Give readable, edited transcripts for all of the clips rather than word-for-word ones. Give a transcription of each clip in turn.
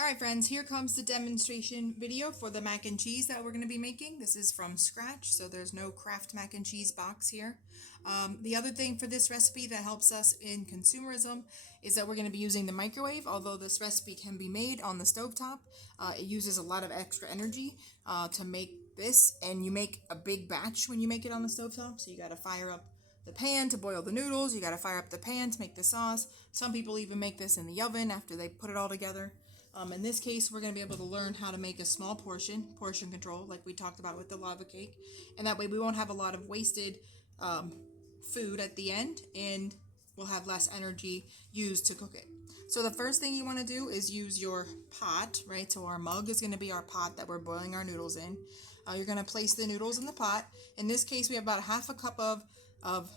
Alright friends, here comes the demonstration video for the mac and cheese that we're going to be making. This is from scratch, so there's no Kraft mac and cheese box here. The other thing for this recipe that helps us in consumerism is that we're going to be using the microwave. Although this recipe can be made on the stovetop, it uses a lot of extra energy to make this, and you make a big batch when you make it on the stovetop, so you got to fire up the pan to boil the noodles, you got to fire up the pan to make the sauce. Some people even make this in the oven after they put it all together. In this case, we're going to be able to learn how to make a small portion control, like we talked about with the lava cake. And that way we won't have a lot of wasted food at the end, and we'll have less energy used to cook it. So the first thing you want to do is use your pot, right? So our mug is going to be our pot that we're boiling our noodles in. You're going to place the noodles in the pot. In this case, we have about half a cup of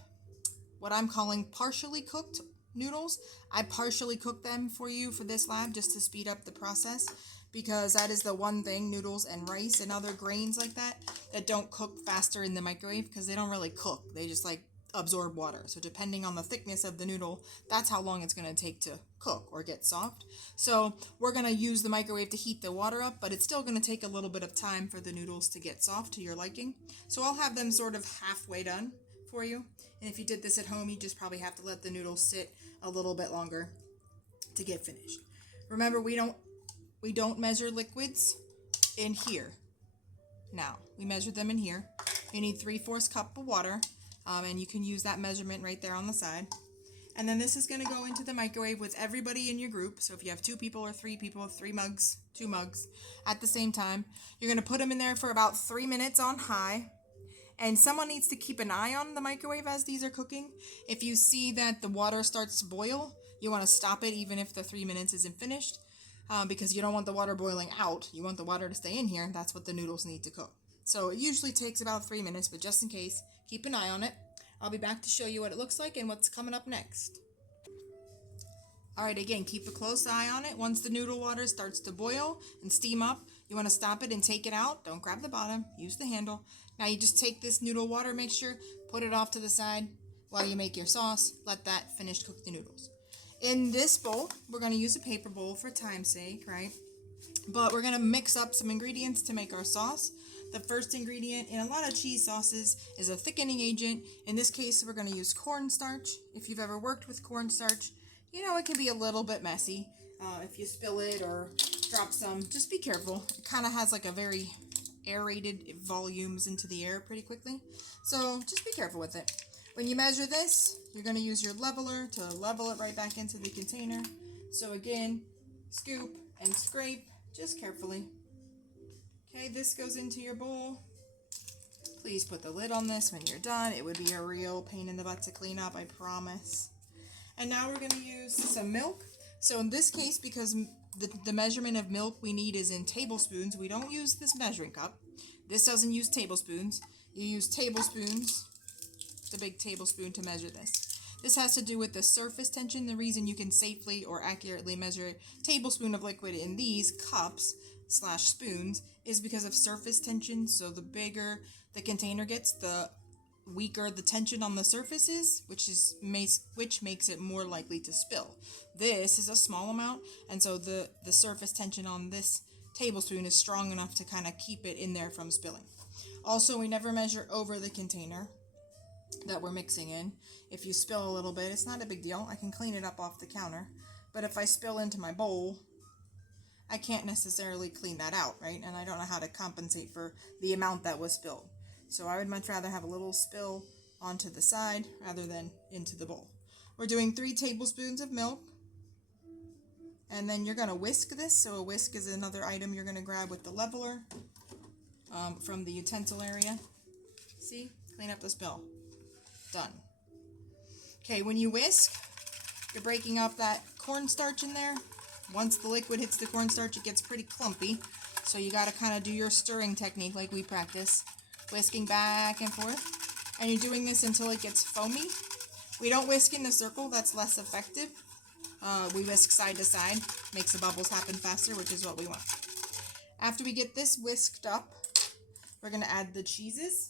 what I'm calling partially cooked noodles. I partially cook them for you for this lab just to speed up the process, because that is the one thing, noodles and rice and other grains like that don't cook faster in the microwave, because they don't really cook. They just like absorb water. So depending on the thickness of the noodle, that's how long it's going to take to cook or get soft. So we're going to use the microwave to heat the water up, but it's still going to take a little bit of time for the noodles to get soft to your liking. So I'll have them sort of halfway done for you. And if you did this at home, you just probably have to let the noodles sit a little bit longer to get finished. Remember, we don't measure liquids in here. Now, we measure them in here. You need 3/4 cup of water, and you can use that measurement right there on the side. And then this is going to go into the microwave with everybody in your group. So if you have 2 people or 3 people, 3 mugs, 2 mugs at the same time, you're going to put them in there for about 3 minutes on high. And someone needs to keep an eye on the microwave as these are cooking. If you see that the water starts to boil, you want to stop it even if the 3 minutes isn't finished, because you don't want the water boiling out. You want the water to stay in here. That's what the noodles need to cook. So it usually takes about 3 minutes, but just in case, keep an eye on it. I'll be back to show you what it looks like and what's coming up next. Alright, again, keep a close eye on it. Once the noodle water starts to boil and steam up, you want to stop it and take it out. Don't grab the bottom. Use the handle. Now you just take this noodle water mixture, put it off to the side while you make your sauce. Let that finish cook the noodles. In this bowl, we're going to use a paper bowl for time's sake, right? But we're going to mix up some ingredients to make our sauce. The first ingredient in a lot of cheese sauces is a thickening agent. In this case, we're going to use cornstarch. If you've ever worked with cornstarch, you know it can be a little bit messy. If you spill it or drop some, just be careful. It kind of has like a very aerated volumes into the air pretty quickly. So just be careful with it. When you measure this, you're going to use your leveler to level it right back into the container. So again, scoop and scrape just carefully. Okay, this goes into your bowl. Please put the lid on this when you're done. It would be a real pain in the butt to clean up, I promise. And now we're going to use some milk. So in this case, because the measurement of milk we need is in tablespoons, we don't use this measuring cup. This doesn't use tablespoons. You use tablespoons, the big tablespoon, to measure this. This has to do with the surface tension. The reason you can safely or accurately measure a tablespoon of liquid in these cups / spoons is because of surface tension. So the bigger the container gets, the weaker the tension on the surface is, which makes it more likely to spill. This is a small amount, and so the surface tension on this tablespoon is strong enough to kind of keep it in there from spilling. Also, we never measure over the container that we're mixing in. If you spill a little bit, it's not a big deal. I can clean it up off the counter. But if I spill into my bowl, I can't necessarily clean that out, right? And I don't know how to compensate for the amount that was spilled. So I would much rather have a little spill onto the side rather than into the bowl. We're doing 3 tablespoons of milk. And then you're going to whisk this. So a whisk is another item you're going to grab with the leveler from the utensil area. See? Clean up the spill. Done. Okay, when you whisk, you're breaking up that cornstarch in there. Once the liquid hits the cornstarch, it gets pretty clumpy. So you got to kind of do your stirring technique like we practice. Whisking back and forth. And you're doing this until it gets foamy. We don't whisk in a circle. That's less effective. We whisk side to side. Makes the bubbles happen faster, which is what we want. After we get this whisked up, we're going to add the cheeses.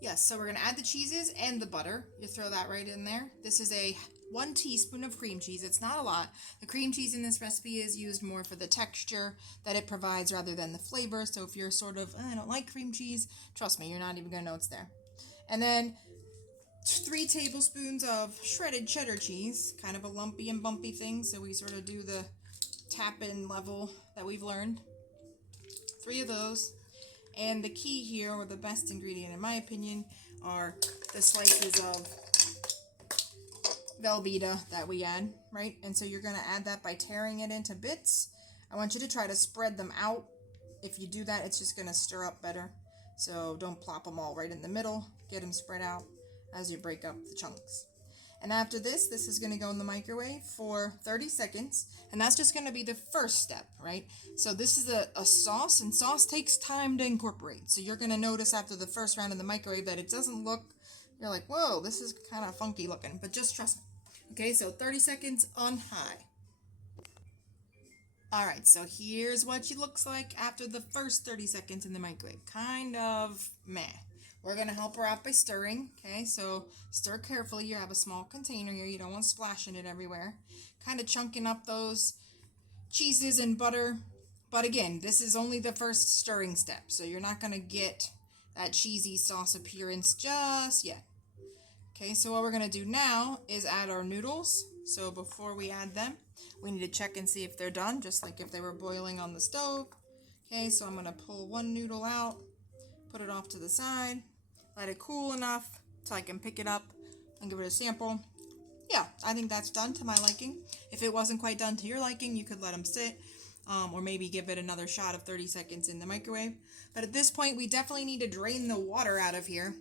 Yes, so we're going to add the cheeses and the butter. You throw that right in there. This is a 1 teaspoon of cream cheese. It's not a lot. The cream cheese in this recipe is used more for the texture that it provides rather than the flavor. So if you're sort of, I don't like cream cheese, trust me, you're not even going to know it's there. And then 3 tablespoons of shredded cheddar cheese, kind of a lumpy and bumpy thing, so we sort of do the tap-in level that we've learned. 3 of those. And the key here, or the best ingredient in my opinion, are the slices of Velveeta that we add, right? And so you're going to add that by tearing it into bits. I want you to try to spread them out. If you do that, it's just going to stir up better. So don't plop them all right in the middle. Get them spread out as you break up the chunks. And after this is going to go in the microwave for 30 seconds. And that's just going to be the first step, right? So this is a sauce, and sauce takes time to incorporate. So you're going to notice after the first round in the microwave that it doesn't look, you're like, whoa, this is kind of funky looking, but just trust me. Okay, so 30 seconds on high. All right, so here's what she looks like after the first 30 seconds in the microwave. Kind of meh. We're going to help her out by stirring, okay? So stir carefully. You have a small container here. You don't want splashing it everywhere. Kind of chunking up those cheeses and butter. But again, this is only the first stirring step, so you're not going to get that cheesy sauce appearance just yet. Okay, so what we're going to do now is add our noodles. So before we add them, we need to check and see if they're done, just like if they were boiling on the stove. Okay, so I'm going to pull one noodle out, put it off to the side, let it cool enough so I can pick it up and give it a sample. Yeah, I think that's done to my liking. If it wasn't quite done to your liking, you could let them sit, or maybe give it another shot of 30 seconds in the microwave. But at this point, we definitely need to drain the water out of here.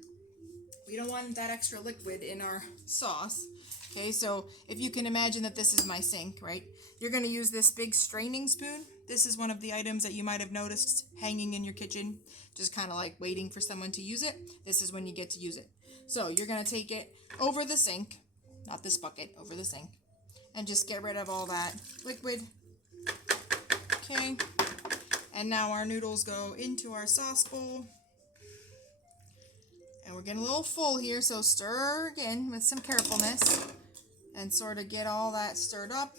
We don't want that extra liquid in our sauce. Okay, so if you can imagine that this is my sink, right? You're going to use this big straining spoon. This is one of the items that you might have noticed hanging in your kitchen, just kind of like waiting for someone to use it. This is when you get to use it. So you're going to take it over the sink, not this bucket, over the sink, and just get rid of all that liquid. Okay, and now our noodles go into our sauce bowl. And we're getting a little full here, so stir again with some carefulness and sort of get all that stirred up.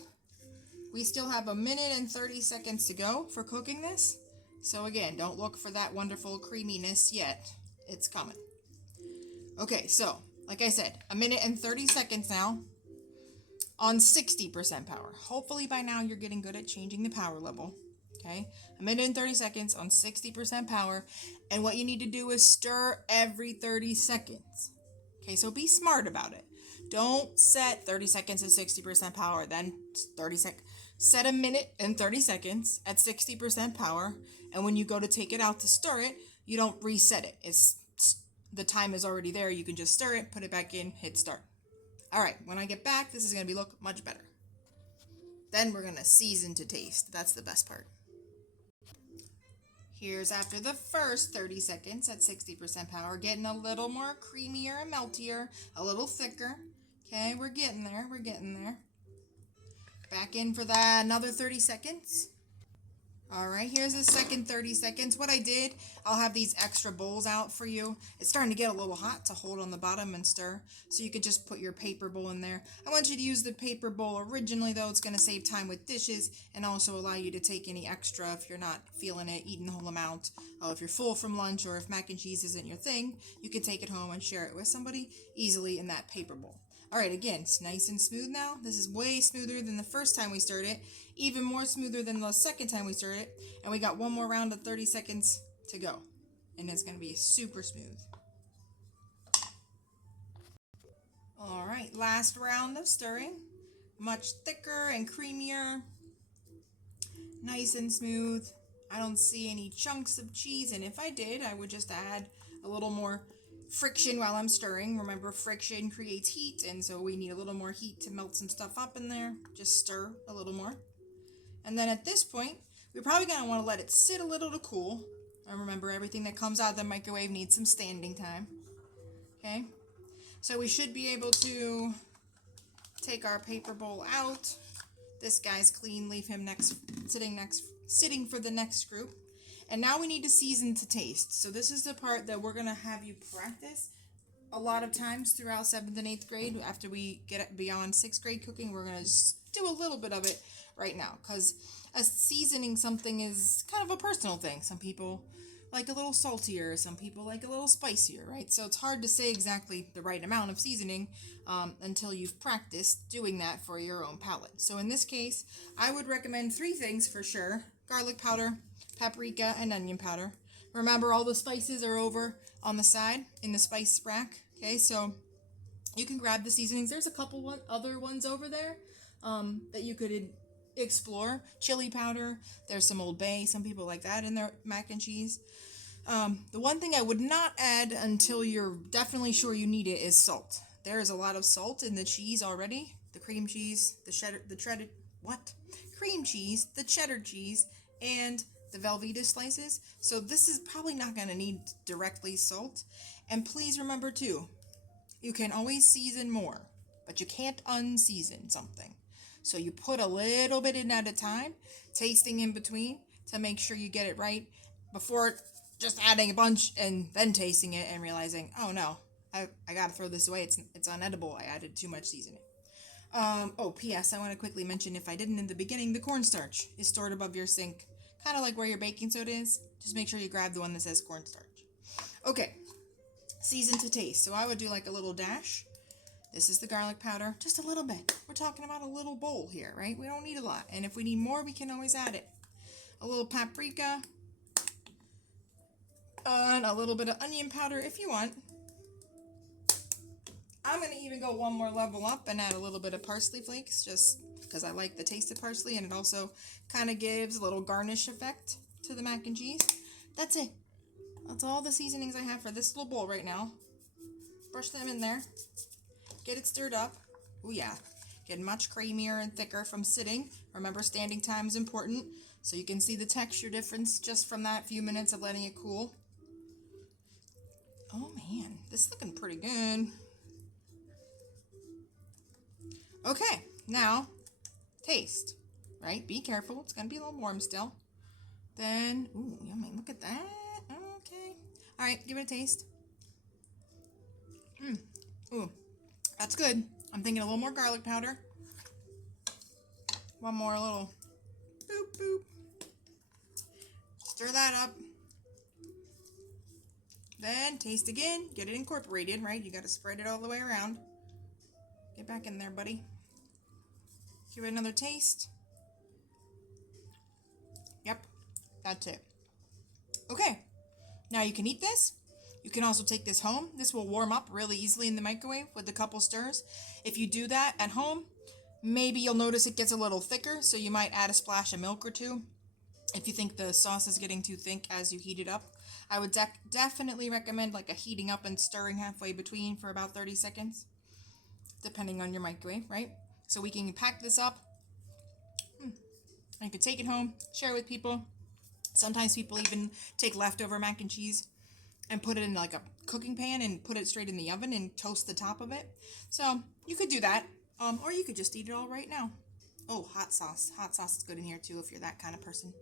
We still have 1 minute and 30 seconds to go for cooking this. So again, don't look for that wonderful creaminess yet. It's coming. Okay, so like I said, 1 minute and 30 seconds now on 60% power. Hopefully by now you're getting good at changing the power level. Okay, 1 minute and 30 seconds on 60% power. And what you need to do is stir every 30 seconds. Okay, so be smart about it. Don't set 30 seconds at 60% power, then 30 seconds. Set 1 minute and 30 seconds at 60% power. And when you go to take it out to stir it, you don't reset it. The time is already there. You can just stir it, put it back in, hit start. All right, when I get back, this is going to look much better. Then we're going to season to taste. That's the best part. Here's after the first 30 seconds at 60% power, getting a little more creamier and meltier, a little thicker. Okay, we're getting there, Back in for that another 30 seconds. All right, here's the second 30 seconds. What I did, I'll have these extra bowls out for you. It's starting to get a little hot to hold on the bottom and stir, so you could just put your paper bowl in there. I want you to use the paper bowl originally, though. It's going to save time with dishes and also allow you to take any extra if you're not feeling it, eating the whole amount. If you're full from lunch or if mac and cheese isn't your thing, you can take it home and share it with somebody easily in that paper bowl. All right, again, it's nice and smooth now. This is way smoother than the first time we stirred it, even more smoother than the second time we stirred it, and we got one more round of 30 seconds to go, and it's going to be super smooth. All right, last round of stirring. Much thicker and creamier, nice and smooth. I don't see any chunks of cheese, and if I did, I would just add a little more friction while I'm stirring. Remember, friction creates heat, and so we need a little more heat to melt some stuff up in there. Just stir a little more. And then at this point, we're probably going to want to let it sit a little to cool. And remember, everything that comes out of the microwave needs some standing time. Okay? So we should be able to take our paper bowl out. This guy's clean. Leave him sitting for the next group. And now we need to season to taste. So this is the part that we're going to have you practice. a lot of times throughout 7th and 8th grade. After we get beyond 6th grade cooking, we're going to just do a little bit of it right now, because seasoning something is kind of a personal thing. Some people like a little saltier, some people like a little spicier, right? So it's hard to say exactly the right amount of seasoning until you've practiced doing that for your own palate. So in this case, I would recommend 3 things for sure: garlic powder, paprika, and onion powder. Remember, all the spices are over on the side in the spice rack. Okay, so you can grab the seasonings. There's a couple other ones over there that you could explore. Chili powder. There's some Old Bay. Some people like that in their mac and cheese. The one thing I would not add until you're definitely sure you need it is salt. There is a lot of salt in the cheese already. The cream cheese, cream cheese, the cheddar cheese, and the Velveeta slices. So this is probably not going to need directly salt. And please remember too, you can always season more, but you can't unseason something. So you put a little bit in at a time, tasting in between to make sure you get it right before just adding a bunch and then tasting it and realizing, oh no, I gotta throw this away. It's unedible. I added too much seasoning. P.S. I want to quickly mention, if I didn't in the beginning, the cornstarch is stored above your sink, kind of like where your baking soda is. Just make sure you grab the one that says cornstarch. Okay, season to taste. So I would do like a little dash. This is the garlic powder, just a little bit. We're talking about a little bowl here, right? We don't need a lot. And if we need more, we can always add it. A little paprika, and a little bit of onion powder if you want. I'm going to even go one more level up and add a little bit of parsley flakes, just because I like the taste of parsley, and it also kind of gives a little garnish effect to the mac and cheese. That's it. That's all the seasonings I have for this little bowl right now. Brush them in there. Get it stirred up. Oh yeah, getting much creamier and thicker from sitting. Remember, standing time is important, so you can see the texture difference just from that few minutes of letting it cool. Oh man, this is looking pretty good. Okay, now taste, right? Be careful, it's gonna be a little warm still. Then, ooh, yummy, look at that. Okay, all right, give it a taste. Ooh, that's good. I'm thinking a little more garlic powder. One more little boop, boop. Stir that up. Then taste again. Get it incorporated, right? You got to spread it all the way around. Get back in there, buddy. Give it another taste. Yep, that's it. Okay, now you can eat this. You can also take this home. This will warm up really easily in the microwave with a couple stirs. If you do that at home, maybe you'll notice it gets a little thicker, so you might add a splash of milk or two if you think the sauce is getting too thick as you heat it up. I would definitely recommend like a heating up and stirring halfway between for about 30 seconds, depending on your microwave, right? So we can pack this up. And you can take it home, share it with people. Sometimes people even take leftover mac and cheese and put it in like a cooking pan and put it straight in the oven and toast the top of it. So you could do that, or you could just eat it all right now. Oh, hot sauce. Hot sauce is good in here too if you're that kind of person.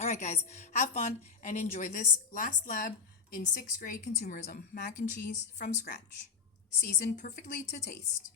All right, guys, have fun and enjoy this last lab in 6th grade consumerism, mac and cheese from scratch, seasoned perfectly to taste.